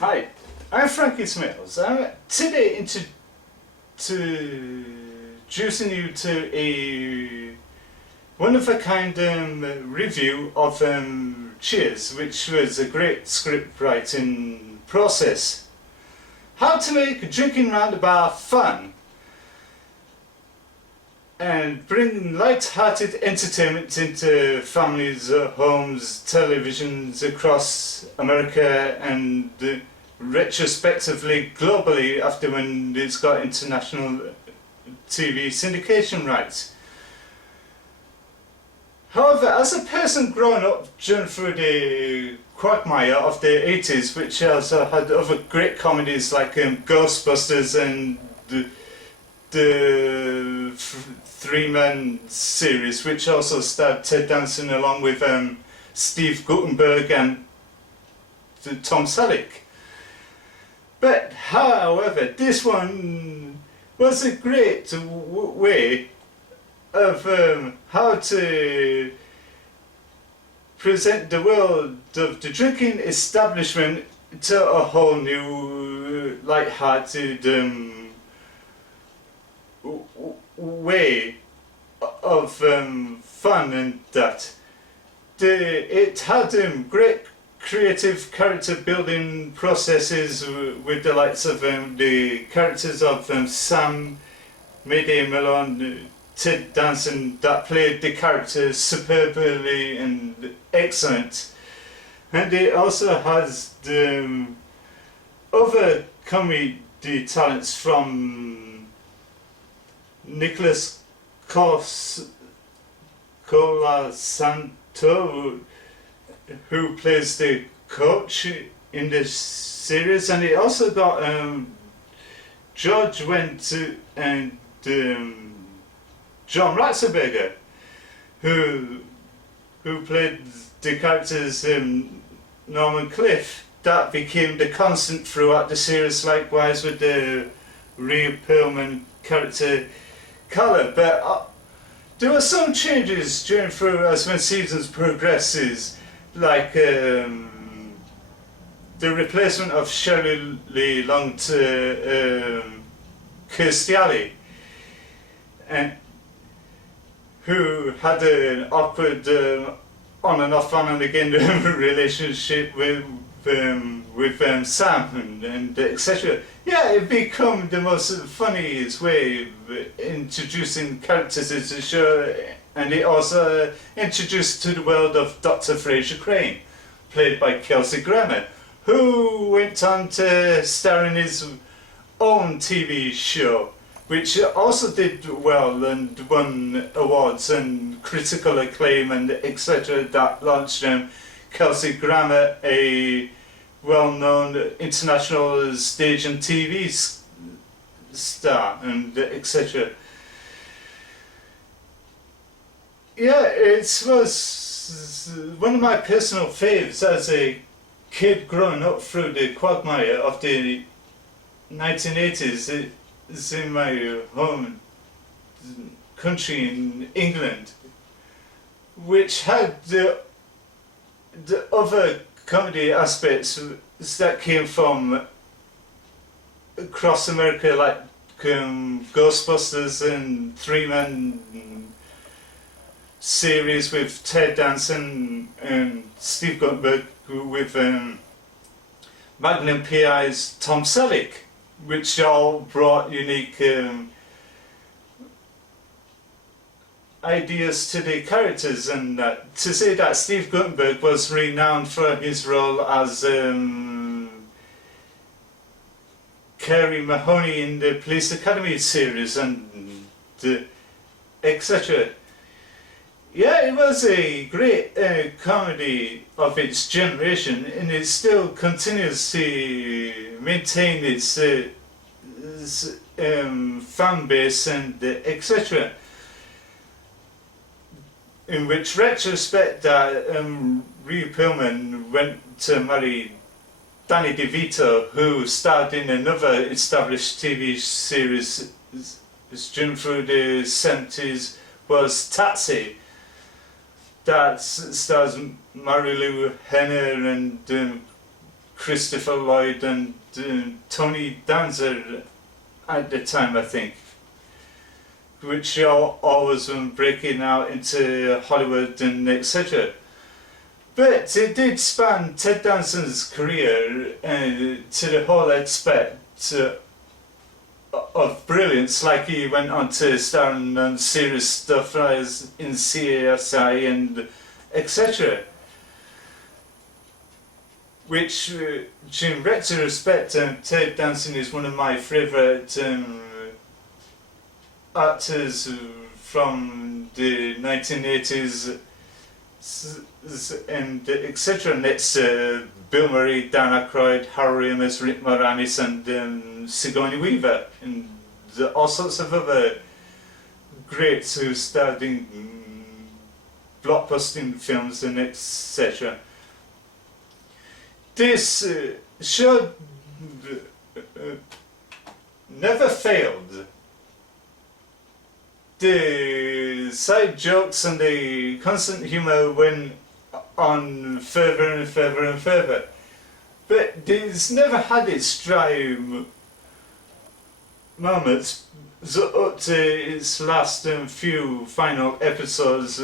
Hi, I'm Frankie Smales. I'm today introducing you to a one-of-a-kind review of Cheers, which was a great script writing process. How to make drinking round the bar fun and bring light-hearted entertainment into families, homes, televisions across America and retrospectively globally after when it's got international TV syndication rights. However, as a person growing up during through the quagmire of the 80s, which also had other great comedies like Ghostbusters and the three-man series, which also starred Ted Danson along with Steve Guttenberg and Tom Selleck. But however, this one was a great way of how to present the world of the drinking establishment to a whole new light-hearted way of fun, and that it had great creative character building processes with the likes of the characters of Sam, Mayday Malone, Ted Danson, that played the characters superbly and excellent. And it also has the other comedy talents from Nicholas Colasanto, who plays the coach in the series, and it also got George Wendt and John Ratzenberger, who played the characters Norman Cliff, that became the constant throughout the series, likewise with the Rhea Perlman character Carla. But there were some changes during through as when seasons progresses, like the replacement of Shirley Lee Long to Kirstie Alley, and who had an awkward on and off, on and again relationship with Sam and etc. Yeah, it became the most funniest way of introducing characters to the show, and it also introduced to the world of Dr. Fraser Crane, played by Kelsey Grammer, who went on to star in his own TV show, which also did well and won awards and critical acclaim and etc. That launched Kelsey Grammer, a well-known international stage and TV star and etc. Yeah, it was one of my personal faves as a kid growing up through the quagmire of the 1980s. It's in my home country in England, which had the other comedy aspects that came from across America, like Ghostbusters and three-man series with Ted Danson and Steve Guttenberg, with Magnum PI's Tom Selleck, which all brought unique ideas to the characters. And to say that Steve Guttenberg was renowned for his role as Carey Mahoney in the Police Academy series and etc. Yeah, it was a great comedy of its generation, and it still continues to maintain its fan base and etc. In which retrospect that Rhea Perlman went to marry Danny DeVito, who starred in another established TV series during through the 70s, was Taxi, that stars Marilu Henner and Christopher Lloyd and Tony Danza at the time, I think, which are always breaking out into Hollywood and etc. But it did span Ted Danson's career to the whole aspect of brilliance. Like he went on to star on serious stuff as in CSI and etc. Which, in retrospect, Ted Danson is one of my favourite actors from the 1980s and etc. Next to Bill Murray, Dan Aykroyd, Harold Ramis, Rick Moranis and Sigourney Weaver and all sorts of other greats who starred in blockbusting films and etc. This show never failed. The side jokes and the constant humour went on further and further and further. But it's never had its dry moments up to its last few final episodes.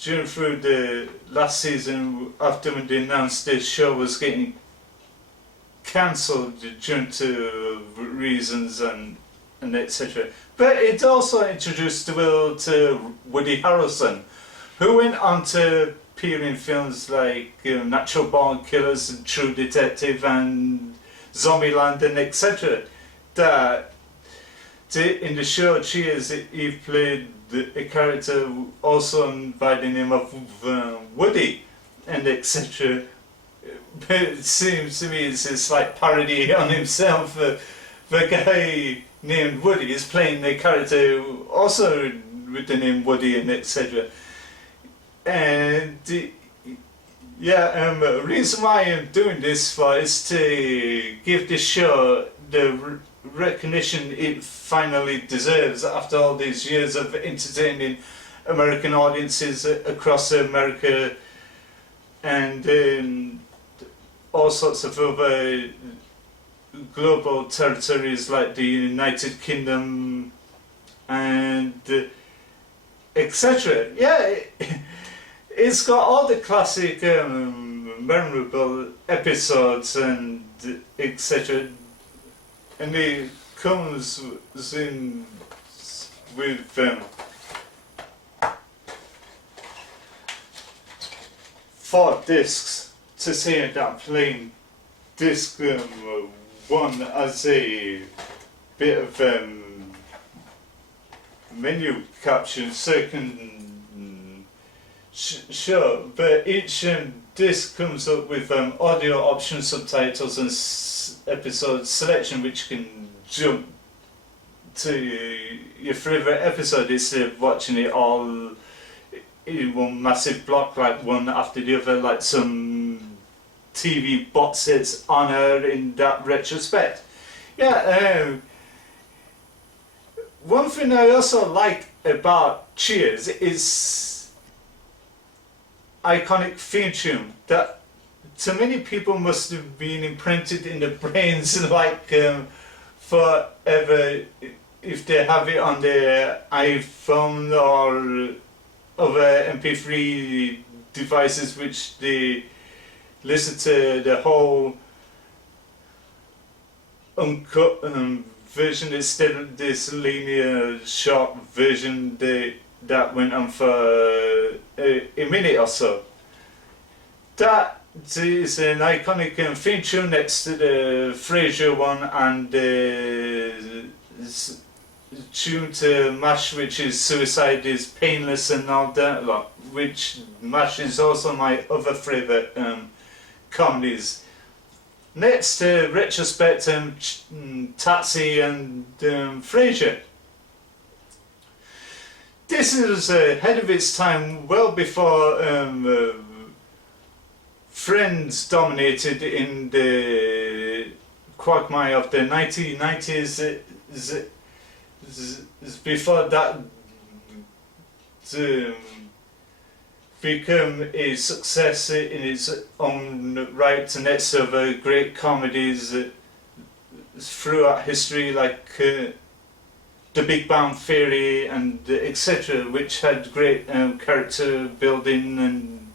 During through the last season, after when they announced this show was getting cancelled due to reasons and etc. But it also introduced the world to Woody Harrelson, who went on to appear in films like Natural Born Killers and True Detective and Zombieland and etc. That in the show Cheers, he played a character also by the name of Woody and etc. But it seems to me it's a slight parody on himself. The guy named Woody is playing the character also with the name Woody and etc. And the reason why I'm doing this for is to give this show the recognition it finally deserves after all these years of entertaining American audiences across America and all sorts of other global territories like the United Kingdom and etc. Yeah, it's got all the classic memorable episodes and etc. And it comes in with 4 discs to say that playing disc 1 as a bit of menu caption second show, but each disc comes up with audio option subtitles and episode selection which can jump to your favourite episode instead of watching it all in one massive block like one after the other like some TV box sets honour in that retrospect. Yeah, one thing I also like about Cheers is iconic theme tune that to many people must have been imprinted in the brains like forever if they have it on their iPhone or other MP3 devices which they listen to the whole uncut version instead of this linear short version that went on for a minute or so. That is an iconic theme tune next to the Frasier one and the tune to MASH, which is Suicide is Painless and all that lot, which MASH is also my other favourite comedies. Next to Retrospect, Taxi and Frasier. This is ahead of its time, well before Friends dominated in the quagmire of the 1990s. Before that, become a success in its own right, and it's of great comedies throughout history, like The Big Bang Theory and etc., which had great character building and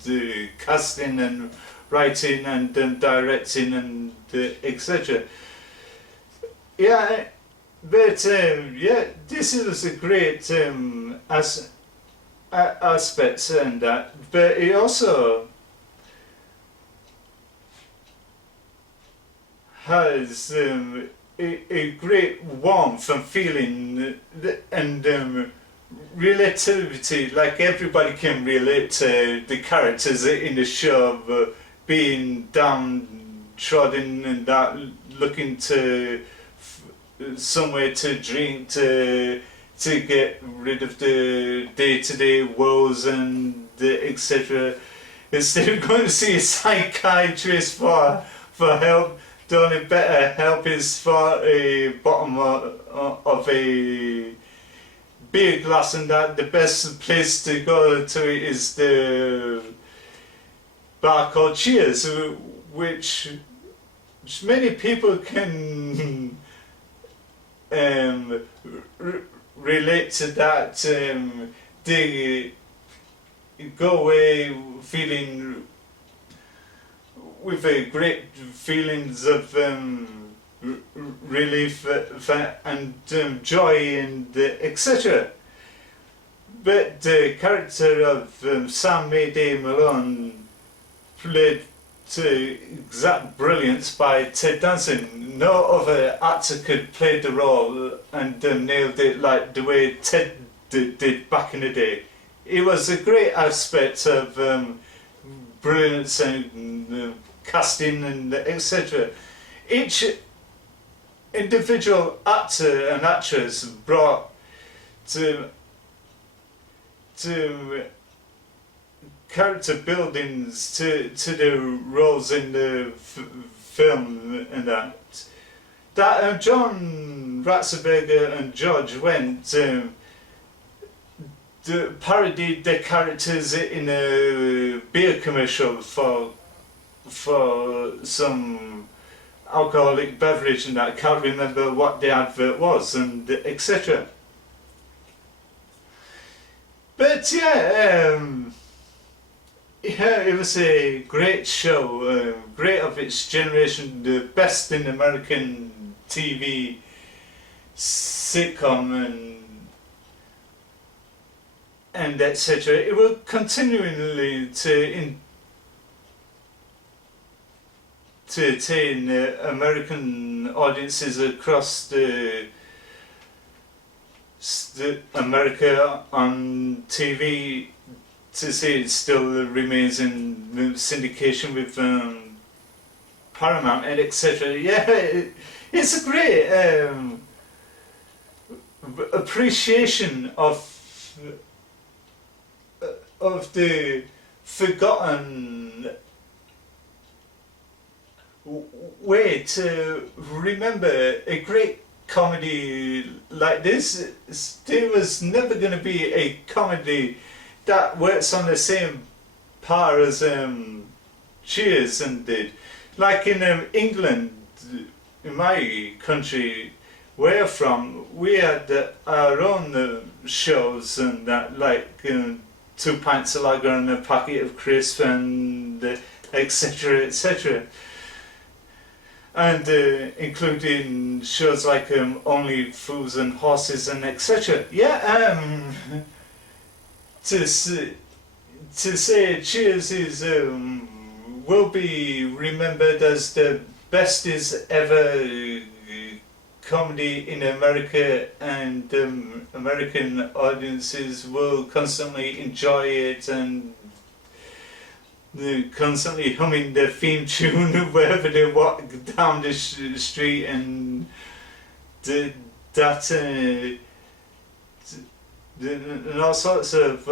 casting and writing and directing and etc. Yeah, but yeah, this is a great aspects and that, but it also has a great warmth and feeling and relativity. Like everybody can relate to the characters in the show of being downtrodden and that, looking to somewhere to drink to get rid of the day-to-day woes and etc. Instead of going to see a psychiatrist for help, the only better help is for a bottom of a beer glass, and that the best place to go to is the bar called Cheers, which many people can relate to that. They go away feeling with a great feelings of relief and joy and etc. But the character of Sam Mayday Malone, played to exact brilliance by Ted Danson. No other actor could play the role and nailed it like the way Ted did back in the day. It was a great aspect of brilliance and casting and etc. Each individual actor and actress brought to character buildings to the roles in the film and that. John Ratzenberger and George Wendt parodied their characters in a beer commercial for some alcoholic beverage and that. I can't remember what the advert was and etc. But yeah, it was a great show, great of its generation, the best in American TV sitcom and etc. It will continually to entertain American audiences across the America on TV. To say it still remains in syndication with Paramount and etc. Yeah, it's a great appreciation of the forgotten way to remember a great comedy like this. There was never going to be a comedy that works on the same par as Cheers and did. Like in England, in my country, where from, we had our own shows and that, like 2 pints of lager and a packet of crisps and etc. etc. And including shows like Only Fools and Horses and etc. Yeah, to say Cheers is will be remembered as the bestest ever comedy in America, and American audiences will constantly enjoy it and constantly humming the theme tune wherever they walk down the street and and all sorts of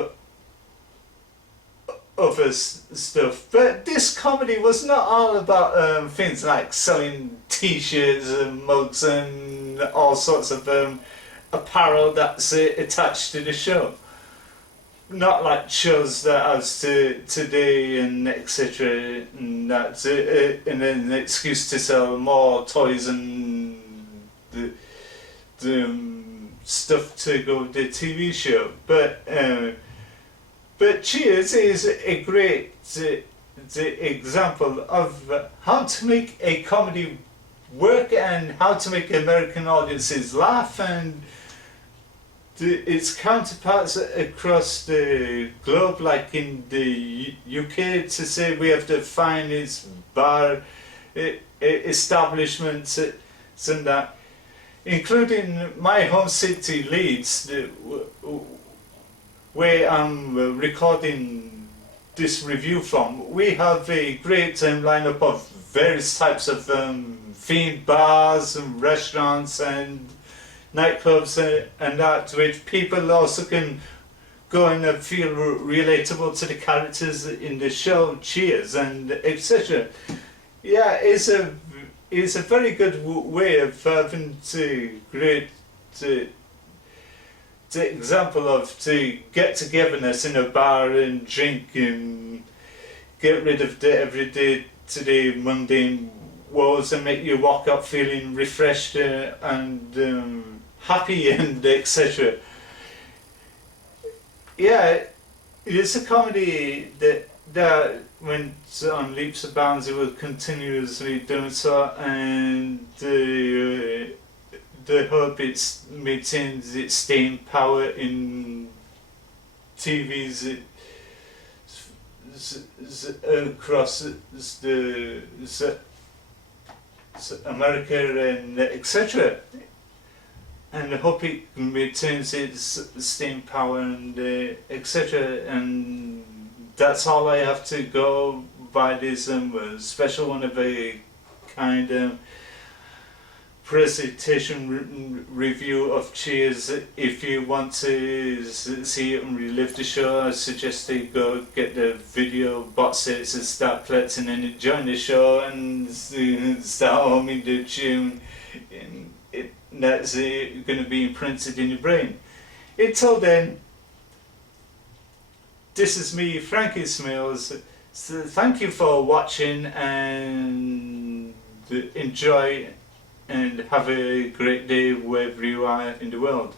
other stuff. But this comedy was not all about things like selling t-shirts and mugs and all sorts of apparel that's attached to the show. not like shows that as to today and etc. And that's and an excuse to sell more toys and the stuff to go with the TV show. But Cheers is a great example of how to make a comedy work and how to make American audiences laugh, and its counterparts across the globe, like in the UK, to say we have the finest bar establishments and that, including my home city Leeds, where I'm recording this review from. We have a great lineup of various types of themed bars and restaurants and nightclubs and that, which people also can go and feel relatable to the characters in the show Cheers and etc. Yeah, it's a very good way of having to create the example of to get togetherness in a bar and drink and get rid of the everyday today mundane woes and make you walk up feeling refreshed and happy and etc. Yeah, it's a comedy that went on leaps and bounds. It was continuously doing so, and the hope it maintains its staying power in TVs across the America and etc. And I hope it maintains its staying power and etc. And that's all I have to go by this special one of a kind presentation written review of Cheers. If you want to see it and relive the show, I suggest you go get the video box sets and start collecting and enjoying the show and start humming the tune. And that's going to be imprinted in your brain. Until then, this is me, Frankie Smales. So thank you for watching and enjoy and have a great day wherever you are in the world.